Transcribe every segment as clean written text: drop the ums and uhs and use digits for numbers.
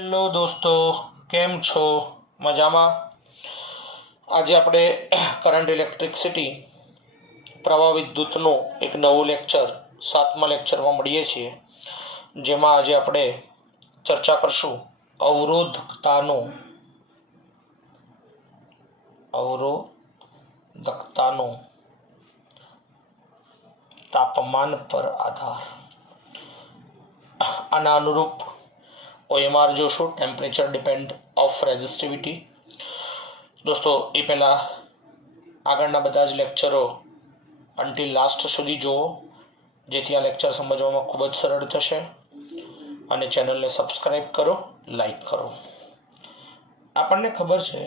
Hello દોસ્તો, કેમ છો? મજામાં? આજે આપણે કરંટ ઇલેક્ટ્રિસિટી પ્રવાહ વિદ્યુતનું એક નવું લેક્ચર 7મા લેક્ચરમાં મળીએ છીએ, જેમાં આજે આપણે ચર્ચા કરશું અવરોધકતાનો તાપમાન પર આધાર. આના અનુરૂપ OMR જોશો, ટેમ્પરેચર ડિપેન્ડ ઓફ રેઝિસ્ટિવિટી. દોસ્તો, એ પહેલાં આગળના બધા જ લેક્ચરો અન્ટિલ લાસ્ટ સુધી જુઓ, જેથી આ લેક્ચર સમજવામાં ખૂબ જ સરળ થશે. અને ચેનલને સબસ્ક્રાઈબ કરો, લાઈક કરો. આપણને ખબર છે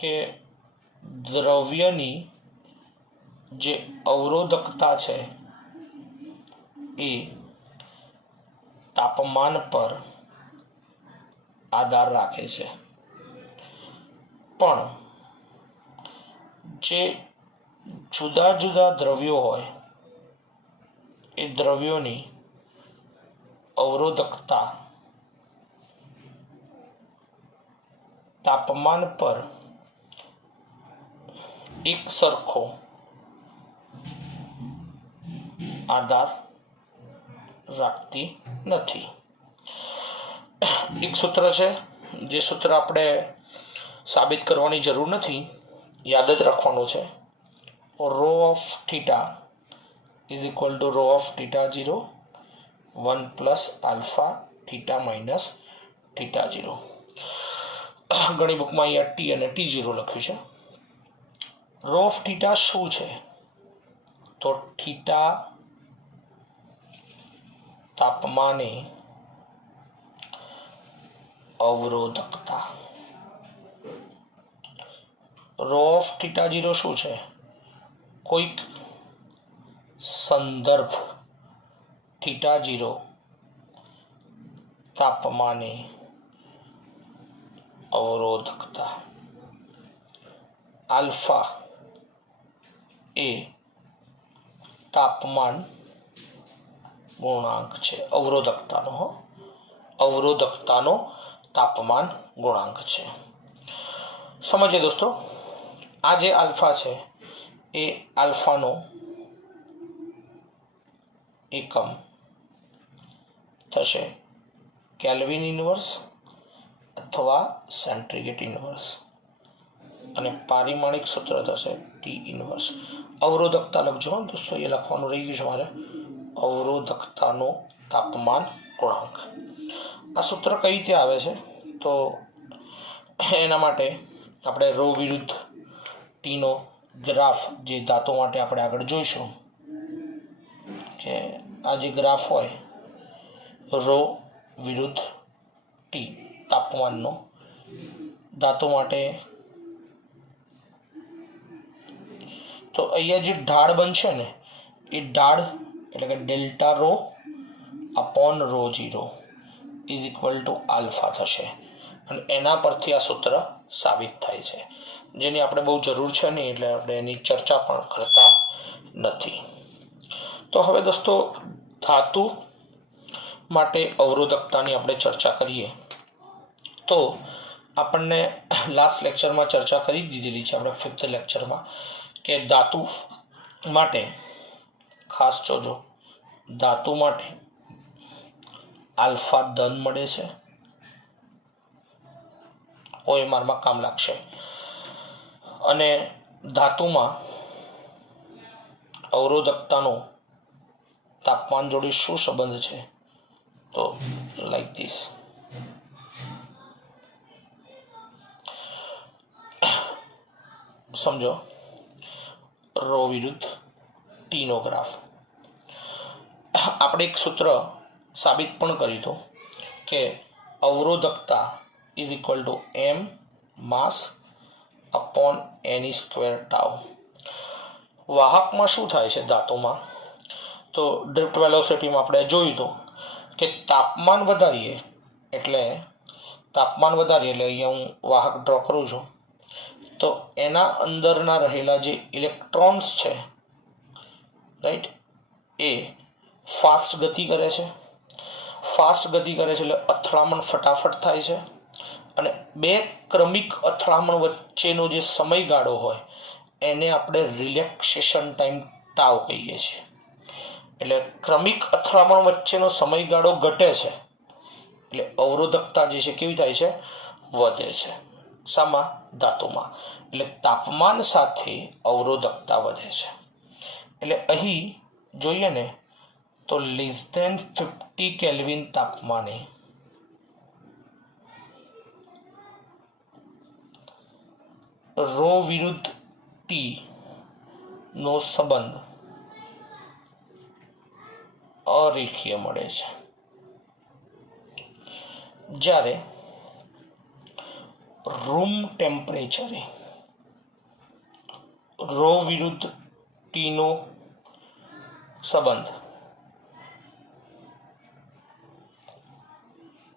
કે દ્રવ્યની જે અવરોધકતા છે એ તાપમાન પર આધાર રાખે છે, પણ જે જુદા જુદા દ્રવ્યો હોય એ દ્રવ્યોની અવરોધકતા તાપમાન પર એક સરખો આધાર રાખતી નથી. એક સૂત્ર છે, જે સૂત્ર આપણે સાબિત કરવાની જરૂર નથી, યાદ જ રાખવાનું છે. Rho of theta is equal to rho of theta 0 1 plus alpha theta minus theta 0. ઘણી બુકમાં અહીંયા ટી અને T0 લખ્યું છે. રો ઓફ થીટા શું છે? તો થીટા તાપમાને અવરોધકતા. રો ઓફ થીટા 0 શું છે? કોઈક સંદર્ભ થીટા 0 તાપમાને અવરોધકતા. આલ્ફા એ તાપમાન ગુણાંક છે, અવરોધકતાનો તાપમાન ગુણાંક છે. સમજીએ દોસ્તો, આ જે આલ્ફા છે એ આલ્ફાનો એકમ થશે કેલ્વિન ઇનવર્સ અથવા સેન્ટ્રીગેટ ઇનવર્સ, અને પારિમાણિક સૂત્ર થશે ટી ઇનવર્સ. અવરોધકતા લખજો દોસ્તો, એ લખવાનું રહી ગયું છે મારે. અવરોધકતાનો તાપમાન ગુણાંક. આ સૂત્ર કઈ રીતે આવે છે? તો એના માટે આપણે રો વિરુદ્ધ ટીનો ગ્રાફ, જે ધાતુ માટે આપણે આગળ જોઈશું કે આ જે ગ્રાફ હોય રો વિરુદ્ધ ટી તાપમાનનો, ધાતુ માટે, તો અહીંયા જે ઢાળ બનશે ને એ ઢાળ એટલે કે delta rho upon rho 0 is equal to alpha થશે. અને એના પરથી આ સૂત્ર સાબિત થાય છે, જેની આપણે બહુ જરૂર છે નહીં, એટલે આપણે એની ચર્ચા પણ કરતા નથી. તો હવે દોસ્તો, ધાતુ માટે અવરોધકતાની આપણે ચર્ચા કરીએ તો આપણને લાસ્ટ લેક્ચરમાં ચર્ચા કરી દીધેલી છે, આપણે 5th લેક્ચરમાં, કે ધાતુ માટે ખાસ જોજો, ધાતુ માટે આલ્ફા ધન મળે છે, OMRમાં કામ લાગશે. અને ધાતુમાં અવરોધકતાનો તાપમાન જોડે શું સંબંધ છે? તો લાઈક ધીસ. સમજો, રો વિરુદ્ધ ટીનો ગ્રાફ. આપણે એક સૂત્ર સાબિત પણ કર્યું હતું કે અવરોધકતા is equal to M mass upon n e square tau. વાહકમાં શું થાય છે ધાતુમાં? તો ડ્રિફ્ટ વેલોસિટીમાં આપણે જોયું હતું કે તાપમાન વધારીએ એટલે અહીંયા હું વાહક ડ્રો કરું છું, તો એના અંદરના રહેલા જે ઇલેક્ટ્રોન્સ છે, રાઈટ, એ ફાસ્ટ ગતિ કરે છે. ફાસ્ટ ગતિ કરે છે એટલે અથડામણ ફટાફટ થાય છે, અને બે ક્રમિક અથડામણ વચ્ચેનો જે સમયગાળો હોય એને આપણે રિલેક્સેશન ટાઈમ ટાવ કહીએ છીએ. એટલે ક્રમિક અથડામણ વચ્ચેનો સમયગાળો ઘટે છે એટલે અવરોધકતા જે છે કેવી થાય છે? વધે છે. શામાં? ધાતુમાં. એટલે તાપમાન સાથે અવરોધકતા વધે છે. એટલે અહીં જોઈએ ને તો <50 કેલ્વિન તાપમાને રો વિરુદ્ધ ટી નો સંબંધ અરેખીય મળે છે. જ્યારે રૂમ ટેમ્પરેચરે રો વિરુદ્ધ ટી નો સંબંધ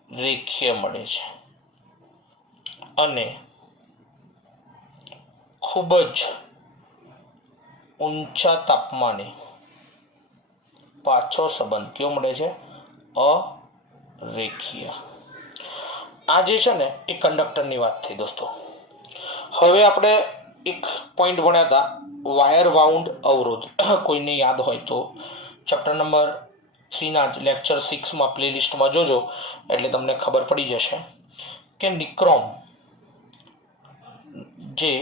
રેખીય મળે છે, અને ખૂબ જ ઊંચા તાપમાને પાછો સંબંધ કેવો મળે છે? અરેખીય. આ જે છે ને એ કંડક્ટરની વાત થઈ દોસ્તો. હવે આપણે એક પોઈન્ટ ભણ્યા હતા વાયર વાઉન્ડ અવરોધ. કોઈને યાદ હોય તો ચેપ્ટર નંબર 3 લેક્ચર 6 પ્લેલિસ્ટમાં જોજો એટલે તમને ખબર પડી જશે કે નિક્રોમ જે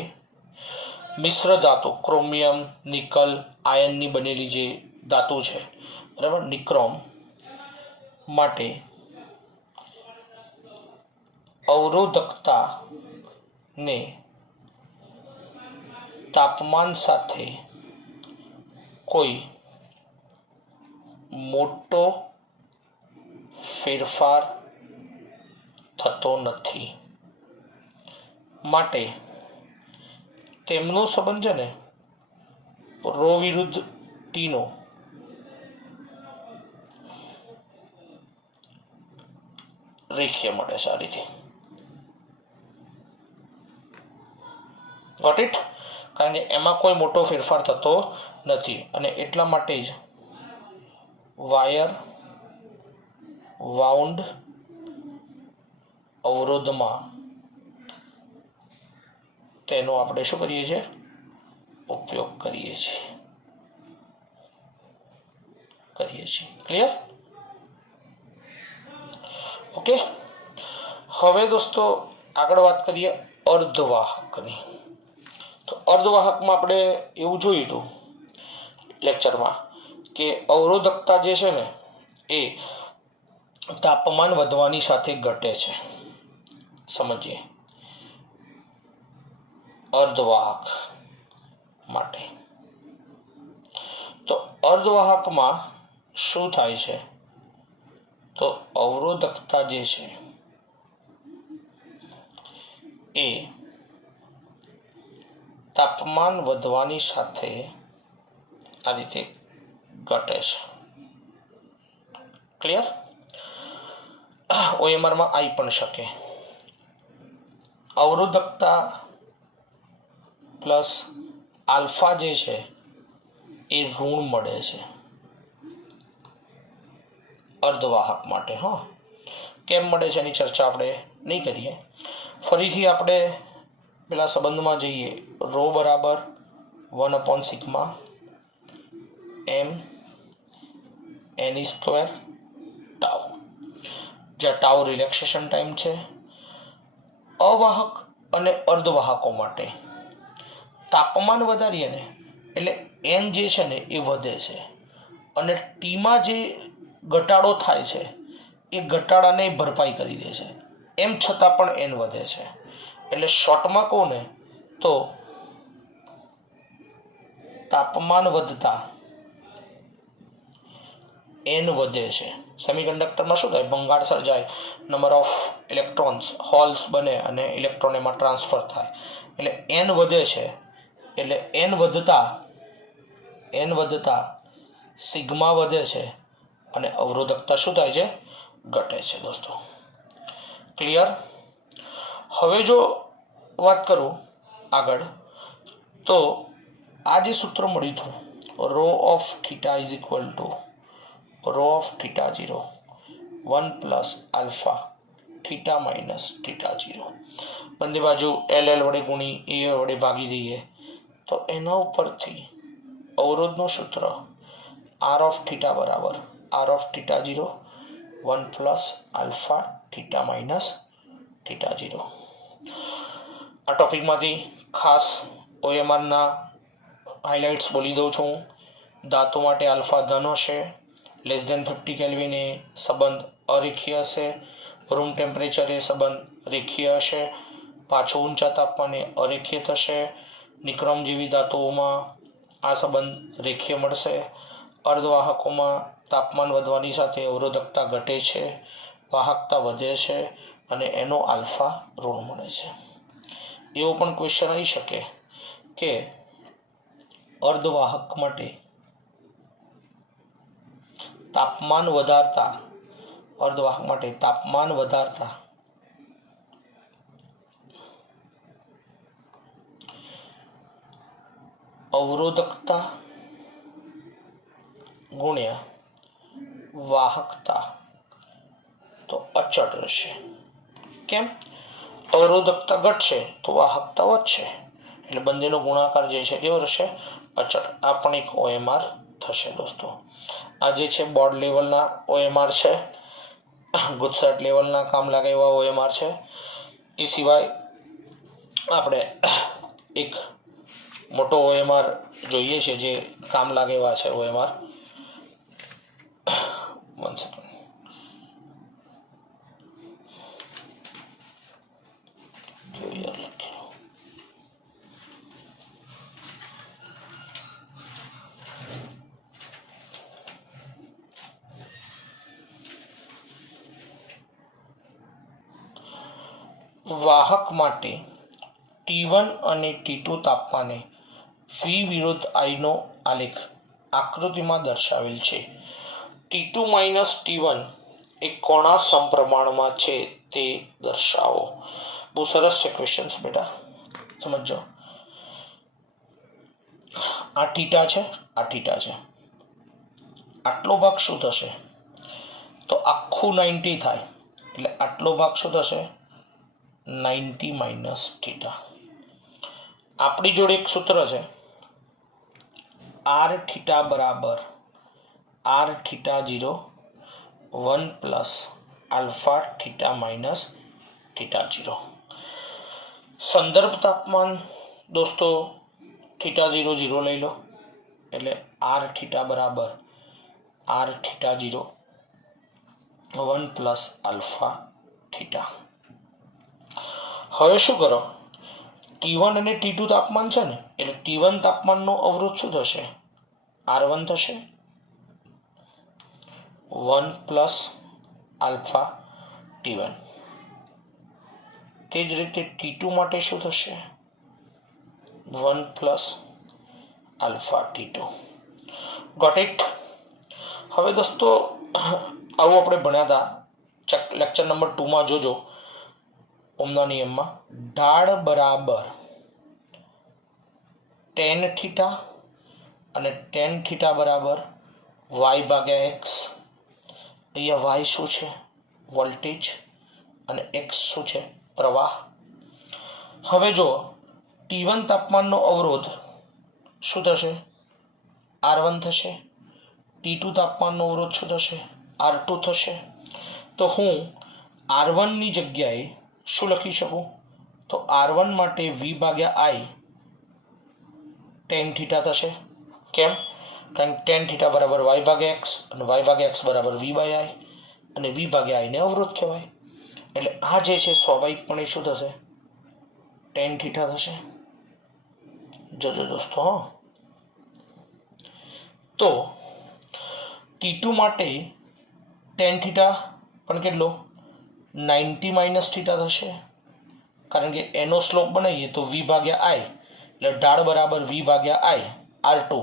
મિશ્ર ધાતુ ક્રોમિયમ નિકલ આયનની બનેલી જે ધાતુ છે બરાબર, નિક્રોમ માટે અવરોધકતાને તાપમાન સાથે કોઈ મોટો ફેરફાર થતો નથી. માટે તેમનો સંબંધ છે ને રો વિરુદ્ધ ટીનો રેખીય મળે છે. આ રીતે ગોટ ઇટ? કારણ કે એમાં કોઈ મોટો ફેરફાર થતો નથી, અને એટલા માટે જ વાયર વાઉન્ડ અવરોધમાં તેનો આપણે શું કરીએ છીએ? ઉપયોગ કરીએ છીએ. ક્લિયર? ઓકે. હવે દોસ્તો આગળ વાત કરીએ અર્ધવાહકની. તો અર્ધવાહકમાં આપણે એવું જોયું હતું લેક્ચરમાં કે અવરોધકતા જે છે ને એ તાપમાન વધવાની સાથે ઘટે છે. સમજીએ અર્ધવાહક માટે. તો અર્ધવાહકમાં શું થાય છે? તો અવરોધકતા જે છે એ તાપમાન વધવાની સાથે આ રીતે ઘટે છે. ક્લિયર? OMRમાં આવી પણ શકે. અવરોધકતા પ્લસ આલ્ફા જે છે એ ઋણ મળે છે અર્ધવાહક માટે. હા, કેમ મળે છે એની ચર્ચા આપણે નહીં કરીએ. ફરીથી આપણે પેલા સંબંધમાં જઈએ. રો બરાબર 1/σ m n² ટાઉ, જ્યાં ટાઉ રિલેક્સેશન ટાઈમ છે. અવાહક અને અર્ધવાહકો માટે તાપમાન વધારીએ ને એટલે n જે છે ને એ વધે છે, અને ટીમાં જે ઘટાડો થાય છે એ ઘટાડાને ભરપાઈ કરી દે છે. એમ છતાં પણ n વધે છે. એટલે શોર્ટમાં કહું ને તો તાપમાન વધતા n વધે છે. સેમિકન્ડક્ટરમાં શું થાય? ભંગાણ સર્જાય, નંબર ઓફ ઇલેક્ટ્રોન્સ હોલ્સ બને અને ઇલેક્ટ્રોન એમાં ટ્રાન્સફર થાય. એટલે n વધે છે. એટલે n વધતા સિગ્મા વધે છે અને અવરોધકતા શું થાય છે? ઘટે છે દોસ્તો. ક્લિયર? હવે જો વાત કરું આગળ તો આ જે સૂત્ર મળ્યું હતું rho of theta is equal to rho of θ0 1 plus alpha theta minus theta 0. બંને બાજુ એલ વડે ગુણી એ વડે ભાગી દઈએ તો એના ઉપરથી અવરોધનું સૂત્ર આર ઓફ થીટા બરાબર R of theta 0 1 plus alpha theta minus theta 0. આ ટોપિકમાંથી ખાસ ઓએમઆરના હાઇલાઇટ્સ બોલી દઉં છું. ધાતુ માટે આલ્ફા ધન હશે, લેસ દેન 50 કેલ્વિન એ સંબંધ અરેખીય હશે, રૂમ ટેમ્પરેચર એ સંબંધ રેખીય હશે, પાછું ઊંચા તાપમાને અરેખીય થશે. નિક્રોમ જેવી ધાતુઓમાં આ સંબંધ રેખીય મળશે. અર્ધવાહકોમાં તાપમાન વધવાની સાથે અવરોધકતા ઘટે છે, વાહકતા વધે છે અને એનો આલ્ફા ઋણ મળે છે. એવો પણ ક્વેશ્ચન આવી શકે કે અર્ધવાહક માટે તાપમાન વધારતા અવરોધકતા ગુણ્યા વાહકતા તો અચળ રહેશે. કેમ? અવરોધકતા ઘટશે તો વાહકતા વધશે, એટલે બંનેનો ગુણાકાર જે છે કેવો રહેશે? અચળ. આ પણ એક ઓએમઆર થશે દોસ્તો. આ જે છે બોર્ડ લેવલના ઓએમઆર છે, ગુજરાત લેવલના કામ લાગે એવા ઓએમઆર છે. એ સિવાય આપણે એક મોટો ઓએમઆર જોઈએ છે જે કામ લાગે એવા છે ઓએમઆર. 1 સેકન્ડ. વાહક માટે T1 અને T2 તાપમાને V વિરુદ્ધ I નો આલેખ આકૃતિમાં દર્શાવેલ છે. T2 માઇનસ T1 એ કોના સમપ્રમાણમાં છે તે દર્શાવો. બહુ સરસ છે ક્વેશ્ચન્સ બેટા, સમજો. આ થીટા છે, આ થીટા છે. આટલો ભાગ શું થશે? તો આખું 90 થાય, એટલે આટલો ભાગ શું થશે? 90 માઇનસ થીટા. આપણી જોડે એક સૂત્ર છે, આર થીટા બરાબર R theta 0 1 plus alpha theta minus theta 0. સંદર્ભ તાપમાન દોસ્તો થીટા 0 0 લઈ લો, એટલે આર થીટા બરાબર R theta 0 1 plus alpha theta. હવે શું કરો? T1 અને T2 તાપમાન છે ને, એટલે T1 તાપમાનનો અવરોધ શું થશે? R1 થશે 1 પ્લસ આલ્ફા T1. તે જ રીતે T2 માટે શું થશે? 1 plus alpha T2. Got it? હવે દોસ્તો આવું આપણે ભણ્યા હતા લેક્ચર નંબર 2માં. જોજો ઓમના નિયમમાં ઢાળ બરાબર tan થીટા અને tan થીટા બરાબર y ભાગ્યા x. અહીંયા y શું છે? વોલ્ટેજ, અને x શું છે? પ્રવાહ. હવે જો T1 તાપમાનનો અવરોધ શું થશે? R1 થશે. T2 તાપમાનનો અવરોધ શું થશે? R2 થશે. તો હું R1 ની જગ્યાએ શું લખી શકું? તો R1 માટે V ભાગ્યા I tan થીટા થશે. કેમ? કારણ કે tan થીટા બરાબર y ભાગ્યા x અને y ભાગ્યા x બરાબર V બાય I, અને V ભાગ્યા I ને અવરોધ કહેવાય. એટલે આ જે છે સ્વાભાવિકપણે શું થશે? tan થીટા થશે. જોજો દોસ્તો. તો T2 માટે tan થીટા પણ કેટલો? 90 માઇનસ થીટા થશે, કારણ કે એનો સ્લોપ બનાવીએ તો V ભાગ્યા I, એટલે ઢાળ બરાબર V ભાગ્યા I R2,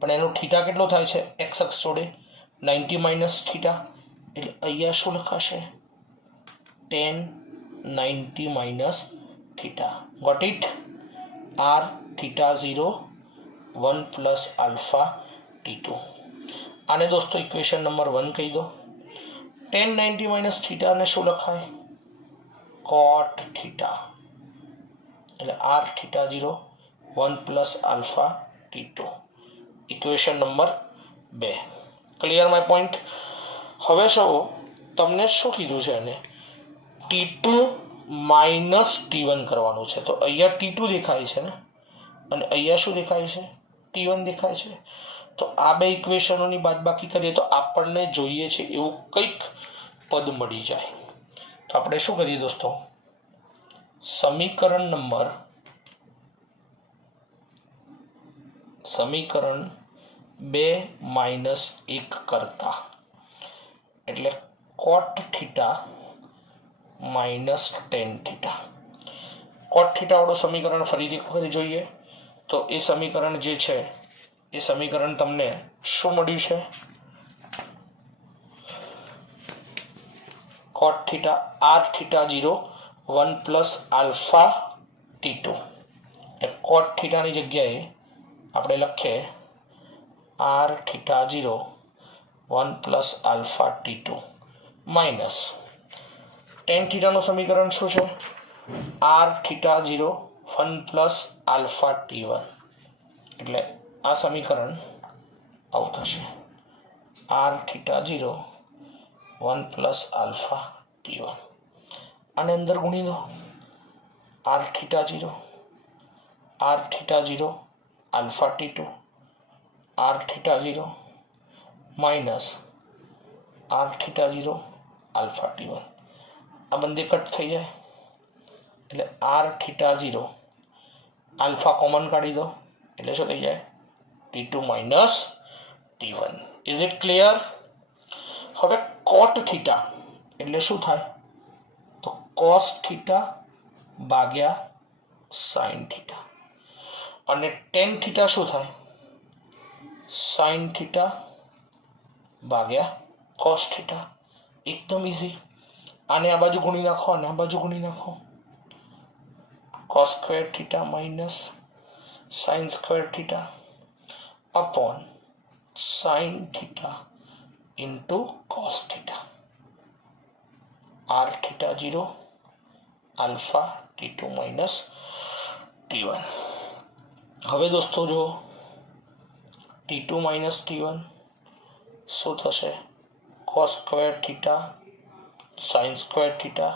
પણ એનો થીટા કેટલો થાય છે? x અક્ષ જોડે 90 માઇનસ થીટા, એટલે અહીંયા શું લખાશે? tan 90 minus theta. Got it? R theta 0 1 plus alpha T2. આને દોસ્તો ઇક્વેશન નંબર 1 કહી દો. tan 90 માઇનસ થીટાને શું લખાય? કોટ થીટા, એટલે R theta 0 1 plus alpha T2, equation number 2. Clear my point? હવે શું તમને શું કીધું છે? એને T2 માઇનસ T1 કરવાનું છે. તો અહીંયા T2 દેખાય છે ને, અને અહીંયા શું દેખાય છે? T1 દેખાય છે. તો આ બે ઇક્વેશનોની બાદબાકી કરીએ તો આપણને જોઈએ છે એવું કંઈક પદ મળી જાય. તો આપણે શું કરીએ દોસ્તો? સમીકરણ 2 માઇનસ 1 કરતા, એટલે કોટ થીટા માઇનસ ટેન થીટા. કોટ થીટા વાળું સમીકરણ ફરીથી વખત જોઈએ તો એ સમીકરણ જે છે એ સમીકરણ તમને શું મળ્યું છે? કોટ theta R theta 0 1 plus alpha T2. કોટ થીટાની જગ્યાએ આપણે લખીએ R theta 0 1 plus alpha T2 minus ten થીટાનું સમીકરણ શું છે? R theta 0 1 plus alpha T1. એટલે આ સમીકરણ આવું થશે, R theta 0 1 plus alpha T1. આને અંદર ગુણી દો, R theta 0 alpha T2 R theta 0 minus R theta 0 alpha T1. આ બંને કટ થઈ જાય એટલે આર થીટા 0 આલ્ફા કોમન કાઢી દો એટલે શું થઈ જાય? T2 માઇનસ T1. Is it clear? હવે કોટ થીટા એટલે શું થાય? તો કોસ થીટા ભાગ્યા સાઇન થીટા, અને ટેન થીટા શું થાય? સાઇન થીટા ભાગ્યા કોસ થીટા. એકદમ ઇઝી. આને આ બાજુ ગુણી નાખો, અને આ બાજુ ગુણી નાખો. Cos square theta minus sine square theta upon sine theta into cos theta. R theta 0 alpha T2 minus T1. હવે દોસ્તો જો T2 માઇનસ T1 શું થશે? Cos square theta sine square theta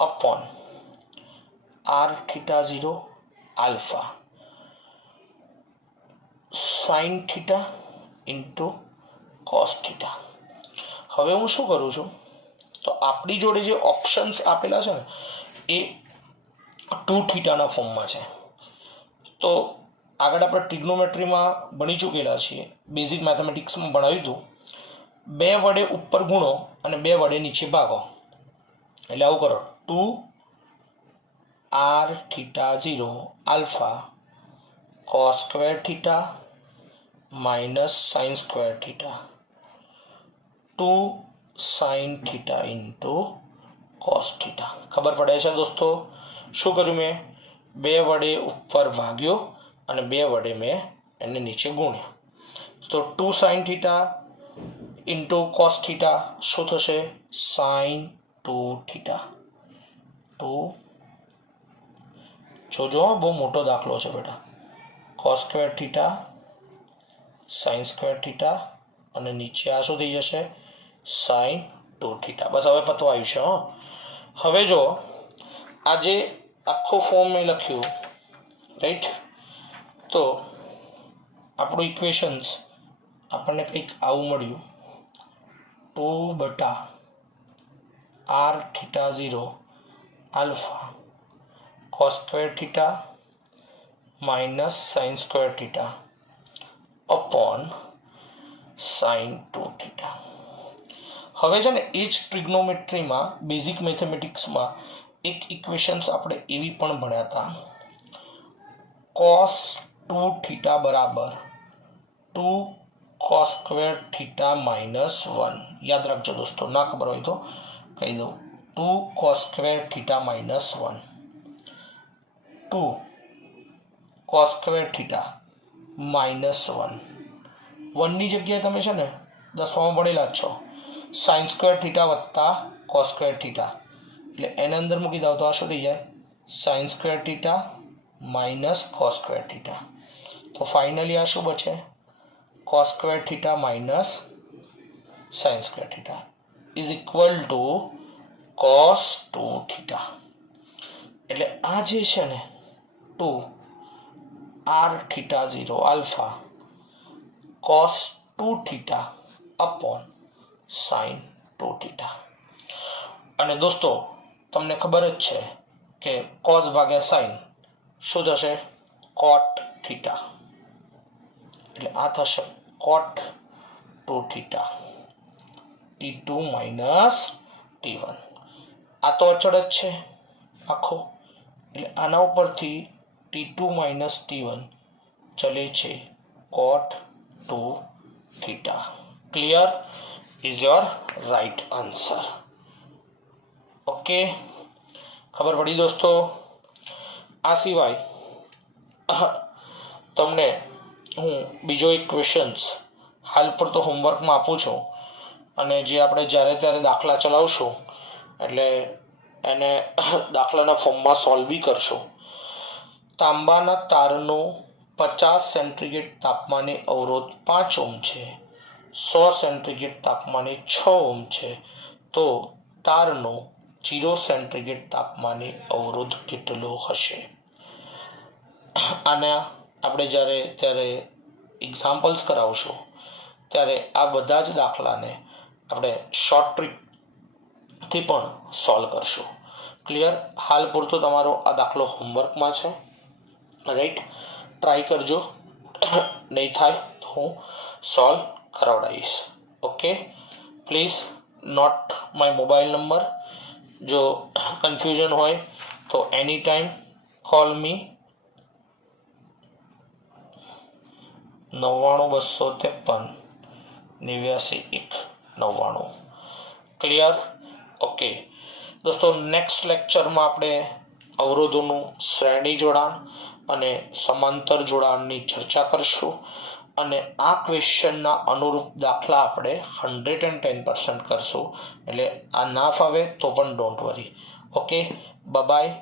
upon R theta 0 alpha sine theta into cos theta. હવે હું શું કરું છું? તો આપણી જોડે જે ઓપ્શન્સ આપેલા છે ને એ 2 થીટાના ફોર્મમાં છે. તો આગળ આપણે ટ્રિગ્નોમેટ્રીમાં ભણી ચૂકેલા છીએ, બેઝિક મેથેમેટિક્સમાં ભણાવ્યું હતું. 2 વડે ઉપર ગુણો અને 2 વડે નીચે ભાગો. એટલે આવું કરો, 2 R theta 0 alpha cos square theta minus sine square theta 2 sine theta into cos theta. खबर पड़े છે દોસ્તો? શું કર્યું મેં? 2 વડે ઉપર ભાગ્યો અને 2 વડે મેં એને નીચે ગુણ્યા. તો 2 સાइन थीटा इंटू कॉस थीटा શું થશે? Sign 2 theta. 2 જોજો બહુ મોટો દાખલો છે બેટા. Cos square theta sine square theta અને નીચે આ શું થઈ જશે? સાइन 2 થીટા. બસ હવે પતવા આવ્યું છે. હવે જો આ જે આખો ફોર્મ મેં લખ્યું, રાઈટ, તો આપણું ઇક્વેશન્સ આપણને કંઈક આવું મળ્યું, 2 બટા R theta 0 alpha cos square theta minus sine square theta upon sine 2 theta. હવે છે ને એ જ ટ્રિગ્નોમેટ્રીમાં બેઝિક મેથેમેટિક્સમાં એક ઇક્વેશન્સ આપણે એવી પણ ભણ્યા હતા, cos 2 થીટા બરાબર 2 cos સ્ક્વેર થીટા માઇનસ 1. યાદ રાખજો દોસ્તો, ના ખબર હોય તો કહી દઉં, 2 cos square theta minus 1, 2 cos square theta minus 1. 1ની જગ્યાએ તમે છે ને 10માં ભણેલા જ છો, સાઇન સ્ક્વેર થીટા વત્તા કોસ સ્ક્વેર થીટા, એટલે એના અંદર મૂકી દો તો આ શું થઈ જાય? Sign square theta minus cos square theta. તો ફાઇનલી આ શું બચે? Cos square theta minus sine square theta is equal two cos 2 theta. એટલે આ જે છે ને 2 r theta 0 alpha cos 2 theta upon sine 2 theta. અને દોસ્તો તમને ખબર જ છે કે કોસ ભાગ્યા સાઇન શું થશે? કોટ થીટા. એટલે આ થશે કોટ 2 થીટા t2 માઇનસ t1. આ તો અચળ જ છે આખો, એટલે આના ઉપરથી t2 માઇનસ t1 ચલે છે કોટ 2 theta. Clear? Is your right answer. Okay, ખબર પડી દોસ્તો? આ સિવાય તમને હું બીજો એક ક્વેશ્ચન્સ હાલ પર તો હોમવર્કમાં આપું છું, અને જે આપણે જ્યારે ત્યારે દાખલા ચલાવશું એટલે એને દાખલાના ફોર્મમાં સોલ્વ બી કરશું. તાંબાના તારનો 50 સેન્ટીગ્રેડ તાપમાને અવરોધ 5 ઓહ્મ છે, 100 સેન્ટીગ્રેડ તાપમાને 6 ઓહ્મ છે, તો તારનો 0 સેન્ટીગ્રેડ તાપમાને અવરોધ કેટલો હશે? આના આપણે જ્યારે ત્યારે એક્ઝામ્પલ્સ કરાવશું ત્યારે આ બધા જ દાખલાને આપણે શોર્ટ ટ્રીકથી પણ સોલ્વ કરશું. ક્લિયર? હાલ પૂરતો તમારો આ દાખલો હોમવર્કમાં છે, રાઈટ? ટ્રાય કરજો, નહીં થાય તો હું સોલ્વ કરાવડાવીશ. Okay, please note my mobile number. જો કન્ફ્યુઝન હોય તો any time call me 99-253-89-1. Clear? Okay દોસ્તો, નેક્સ્ટ લેક્ચરમાં આપણે અવરોધોનું શ્રેણી જોડાણ અને સમાંતર જોડાણની ચર્ચા કરશું, અને આ ક્વેશ્ચનના અનુરૂપ દાખલા આપણે 110% કરશું. એટલે આ ના ફાવે તો પણ ડોન્ટ વરી. Okay, by.